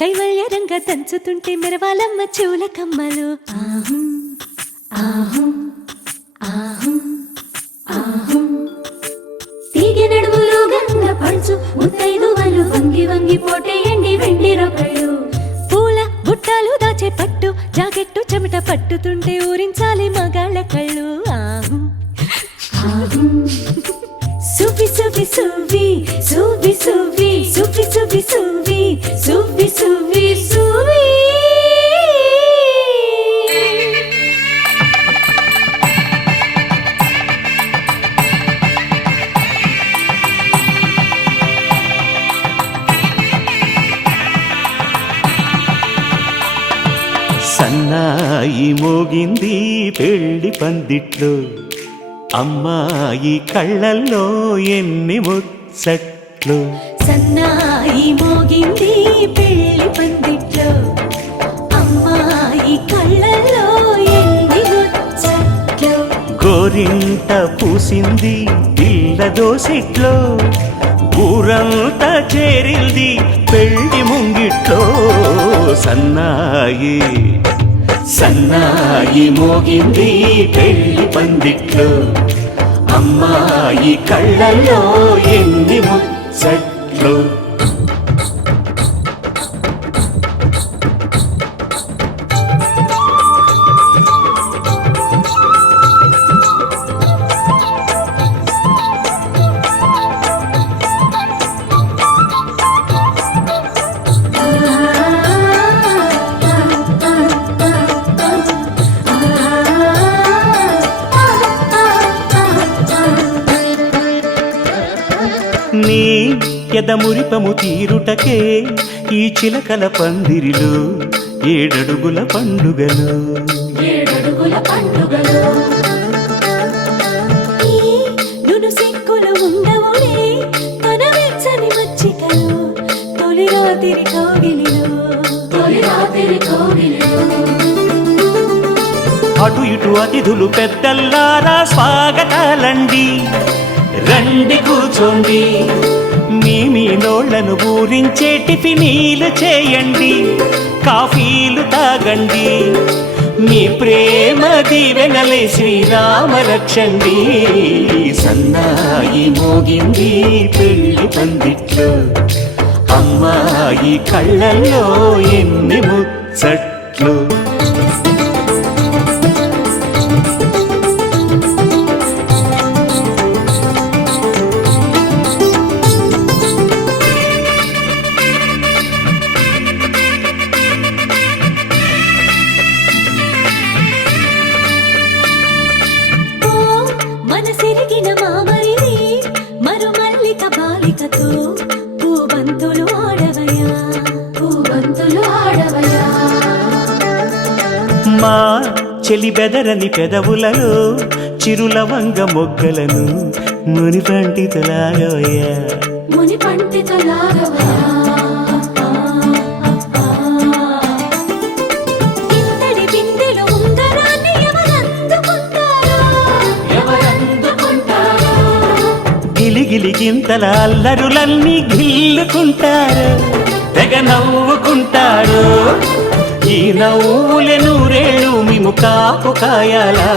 కైవల్య రంగ దంచుతుంటే మెరవాలమ్మ చెవుల కమ్మలు. ఆహం ఆహం ఆహం ఆహం తీగె నడుములు గంగ పంచు ముత్తైదువలు వంగి వంగి పోటేయండి వెండి రొకళ్ళు. పూల బుట్టాలు దాచే పట్టు జాకెట్టు చెమట పట్టుతుంటే ఊరించాలి మగాళ్ళ కళ్ళు. ఆహం ఆహం సువి సువి సువి సువి సువి సువి సువి సువి సువి సువి సువి. సన్నాయి మోగింది పెళ్లి పందిట్లో, అమ్మాయి కళ్ళల్లో ఎన్ని ముచ్చట్లు. సన్నాయి మోగింది పెళ్లి పందిట్లో, అమ్మాయి కళ్ళల్లో ఎన్ని ముచ్చట్లు. గోరింట పూసింది పిల్ల దోసిట్లో, ఊరంతా చేరింది పెళ్లి ముంగిట్లో. సన్నాయి సన్నాయి మోగింది పెళ్లి పందిట్లో, అమ్మాయి కళ్ళల్లో ఎన్ని ముచ్చట్లు. నీ ఎదమురిపము తీరుటకే ఈ చిలకల పందిరిలో ఏడడుగుల పండుగలు. ఏడడుగుల పండుగలు నును సిక్కులు ఉండవులే తన వెచ్చని మచ్చికలు. తొలి రాత్రి కోగిలిలో తొలి రాత్రి కోగిలిలో. అటు ఇటు అతిథులు పెద్దల్లారా స్వాగతాలండి, రండి కూర్చోండి. మీ నోళ్లను ఊరించే టిఫినీలు చేయండి, కాఫీలు తాగండి. మీ ప్రేమ దీవెనలే శ్రీరామ రక్షండి. సన్నాయి మోగింది పెళ్లి పందిట్లో, అమ్మాయి కళ్ళల్లో ఎన్ని ముచ్చట్లు. మనసిరిగిన మామరిది మరుమల్లిక బాలికతో పూబంతులు ఆడవయా పూబంతులు ఆడవయా. మా చెలి బెదరని పెదవులలో చిరులవంగ మొగ్గలను ముని పంటితలాగవయ్యా ముని పంటితలాగవయా. ఇంతటి బిందెలు ఉందరాన్ని ఎవరందుకుంటారో ఎవరందుకుంటారో. గిలిగిలి గింతల అల్లరులన్నీ గిల్లుకుంటారు, తెగ నవ్వుకుంటారు. ఈ నవ్వులే నూరేళ్ళు మేము కాపు కాయాలా.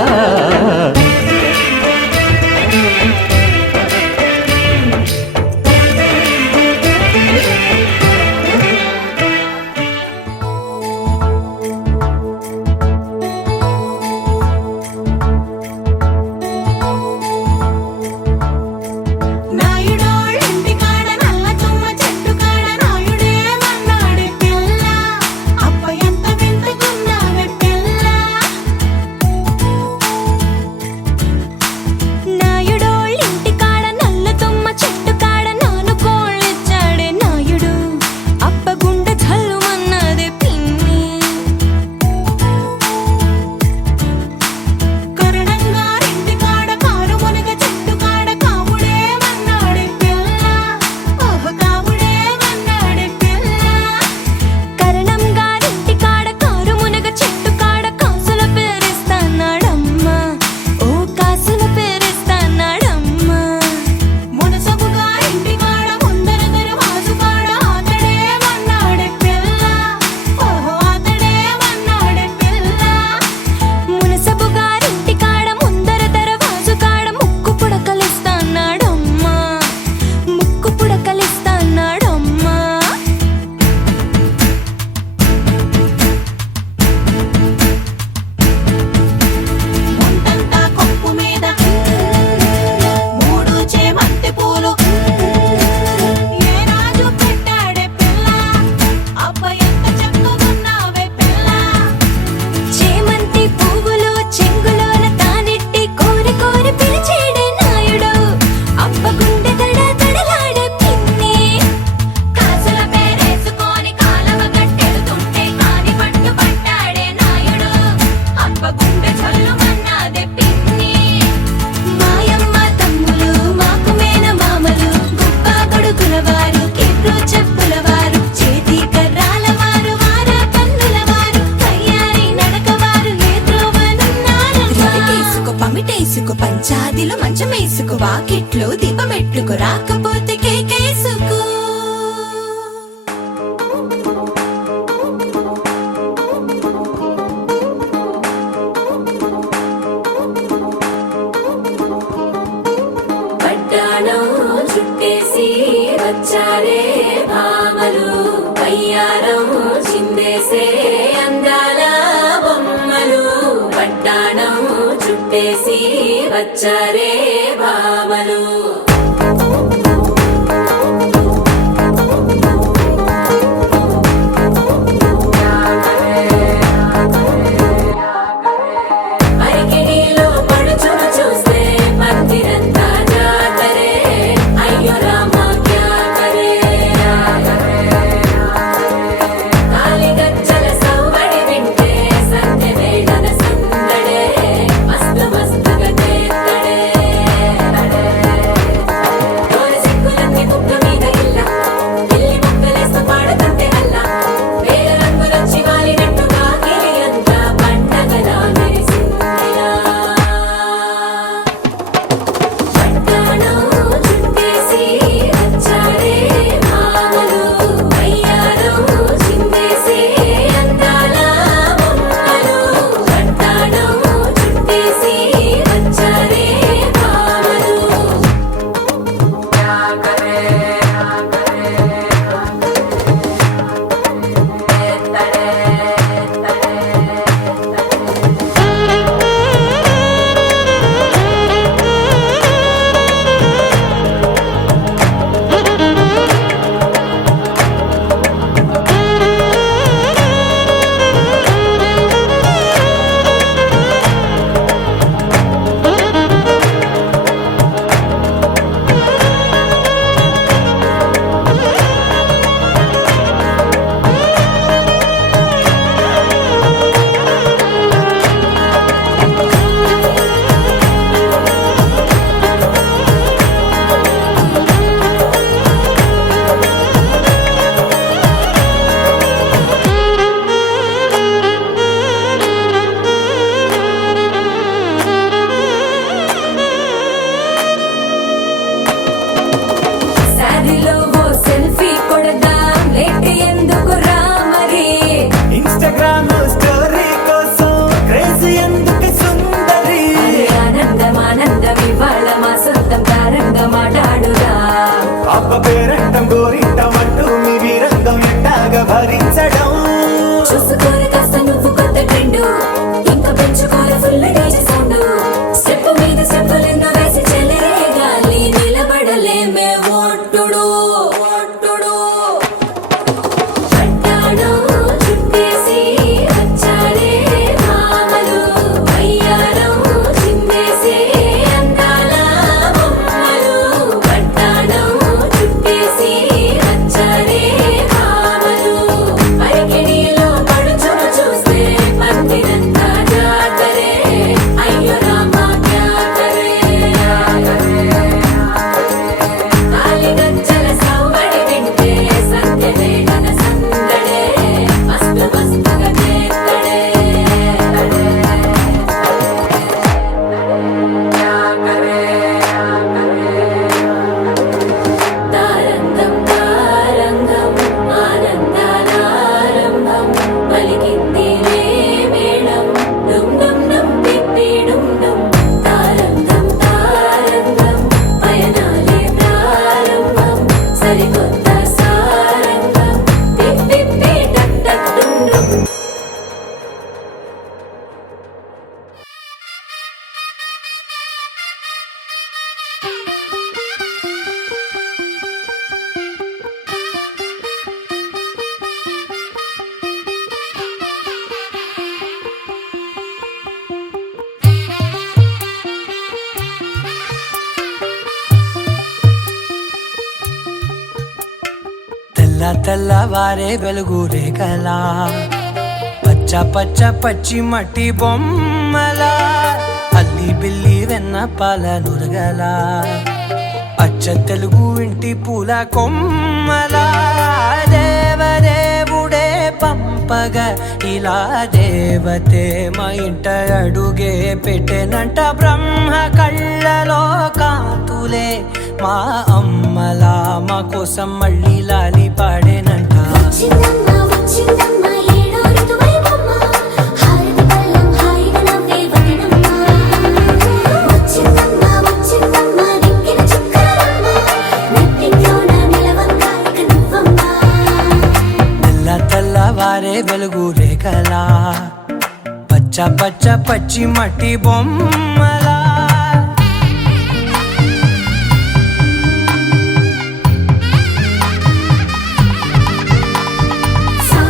పైటేసుకు పంచాదిలో మంచమేసుకు వాకిట్లో దీపమెట్టుకు రాకపోతే కేకేసుకు పట్టాణం చుట్టేసి వచ్చారే భామలు పయ్యారం చిందేసే అందాల బొమ్మలు పట్టాణం చుట్టేసి వచ్చారే భామలు అరికిడిలో పడుచును చూస్తే పందిరంతా జాతరే అయ్యో రామా క్యా కరే కాలిగజ్జల సవ్వడి వింటే సంధ్య వేళన సందడే మస్తు మస్తుగా చేత్తడే తోరి సిక్కులన్నీ కుక్క మీద ఇల్ల పిల్లి ముక్కలేస్తూ పాడుతుంటే అల్ల వేల రంగులొచ్చి వాలినట్టుగా గిలియంతా పండగలా మెరిసిందిలా పట్టాణం చుట్టేసి వచ్చారే భామలు పయ్యారం చిందేసే అందాల బొమ్మలు పట్టాణం చుట్టేసి వచ్చారే భామలు శారీలో ఓ సెల్ఫీ కొడదాం లేట్ ఎందుకు రా మరి ఇన్స్టాగ్రామ్ స్టోరీ కోసం క్రేజీ ఎందుకు సుందరి అరే ఆనందం ఆనందం ఇవాళ మా సొంతం తారంగా మాట్లాడురా అబ్బ పేరంటం గోరింటం అంటూ మీ వీరంగం ఎట్టాగా భరించడం చూసుకోరు కాస్త నువ్వు కొత్త ట్రెండ్ ఇంకా పెంచుకోరు ఫుల్ డీజే సౌండ్ స్టెప్ మీద స్టెప్పులెన్నో వేసి చెలరే గాలి నిలబడలేమే ఓట్టుడు ఓట్టుడు పట్టాణం చుట్టేసి వచ్చారే భామలు పయ్యారం చిందేసే అందాల బొమ్మలు పట్టాణం చుట్టేసి వచ్చారే భామలు అరికిడిలో పడుచును చూస్తే పందిరంతా జాతరే అయ్యో రామా క్యా కరే కాలిగజ్జల సవ్వడి వింటే సంధ్య వేళన సందడే మస్తు మస్తుగా చేత్తడే తారంగం తారంగం ఆనందానారంభం పలికింది మేళం డుమ్ డుమ్ డుమ్ పిప్పి డుమ్ డుమ్ తారంగం తారంగం పయనాలే ప్రారంభం సరికొత్త సారంగం పిప్పి టక్ టక్ డుమ్ డుమ్ తెల్లవారే వెలుగు రేఖలా పచ్చ పచ్చ పచ్చి మట్టి బొమ్మలా అల్లి బిల్లి వెన్న పాల నురగలా అచ్చ తెలుగు ఇంటి పూల కొమ్మలా దేవదేవుడే పంపగా ఇలా దేవతే మా ఇంట అడుగే పెట్టెనంట బ్రహ్మ కళ్ళలో కాంతులే మా అమ్మలా మా కోసం మళ్ళీ లాలి పాడేనంట వచ్చిందమ్మ వచ్చిందమ్మ ఏడో ఋతువైవమ్మ హారతి పళ్ళం హాయిగా నవ్వే వదినమ్మ వచ్చిందమ్మ వచ్చిందమ్మ దిక్కిన చుక్కలమ్మ నెట్టింట్లోన నిలవంగా ఇక నువ్వమ్మ తెల్ల తెల్లవారే వెలుగు రేఖలా పచ్చ పచ్చ పచ్చి మట్టి బొమ్మలా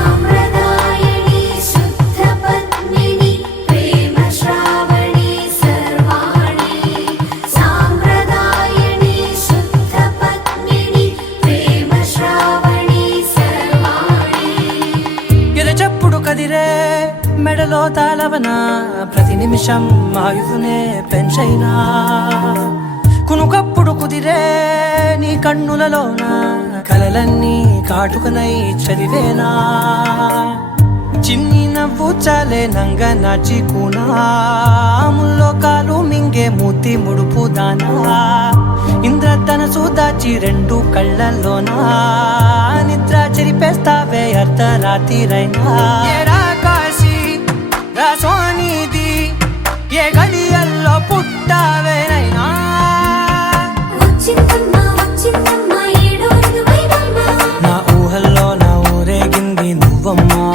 సాంప్రదాయని శుద్ధ పద్మిని ప్రేమ శ్రావణి సర్వాణి సాంప్రదాయని శుద్ధ పద్మిని ప్రేమ శ్రావణి సర్వాణి ఎరచప్పుడు కదిరే మెడలో తాళవన ప్రతి నిమిషం ఆయువునే పెంచైనా కునుకప్పుడు కుదిరే నీ కన్నులలోన కలలన్నీ కాటుకనై చదివేనా చిన్ని నవ్వు చాలే నంగ నాచి కూనాముల్లో కాలు మింగే మూతి ముడుపు దానా ఇంద్రధనసు దాచి రెండు కళ్ళల్లోనా నిద్ర చెరిపేస్తావే అర్ధరాత్రిరైనా ఏరా కాశీ రా సోనిది ఏ గడియల్లో పుట్టావేనైనా వచ్చిందమ్మ వచ్చిందమ్మ ఏడో ఋతువైవమ్మ నా ఊహల్లో నా ఊరేగింది నువ్వమ్మా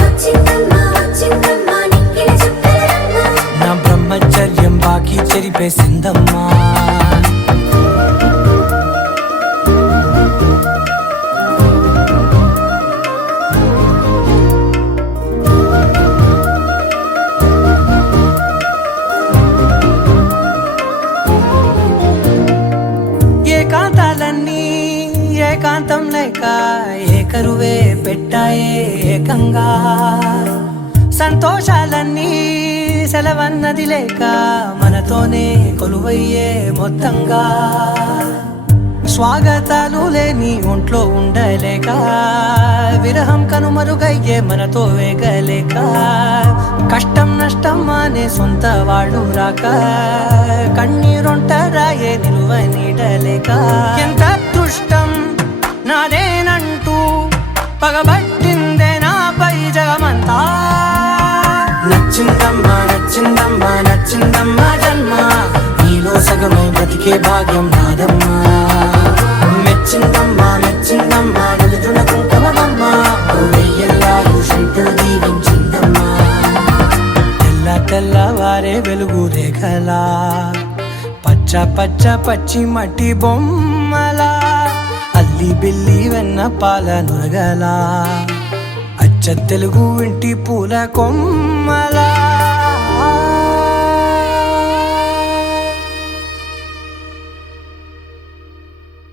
వచ్చిందమ్మ వచ్చిందమ్మ నిక్కిన చుక్కలమ్మ నా బ్రహ్మచర్యం బాకీ చెరిపేసిందమ్మా ఏకాంతాలన్నీ ఏకాంతం లేక ఏకరువే పెట్టాయే ఏకంగా సంతోషాలన్నీ సెలవన్నది లేక మనతోనే కొలువయ్యే మొత్తంగా స్వాగతాలు లేని ఒంట్లో ఉండలేక విరహం కనుమరుగయ్యే మనతో వేగలేక కష్టం నష్టం అనే సొంత వాళ్ళు రాక కన్నీరొంటరాయే నిలువ నీడలేక ఎంత అదృష్టం నాదేనంటూ పగబట్టిందే నాపై జగమంతా నచ్చిందమ్మా నచ్చిందమ్మా నచ్చిందమ్మా జన్మ నీలో సగమై బ్రతికే భాగ్యం నాదమ్మా మెచ్చిందమ్మా మెచ్చిందమ్మా నలుదున కుంకుమమ్మా వెయ్యల్లాలు శంకరు దీవించిందమ్మా తెల్ల తెల్లవారే వెలుగు రేఖలా పచ్చ పచ్చ పచ్చి మట్టి బొమ్మలా అల్లి బిల్లి వెన్న పాల నురగలా అచ్చ తెలుగు ఇంటి పూల కొమ్మల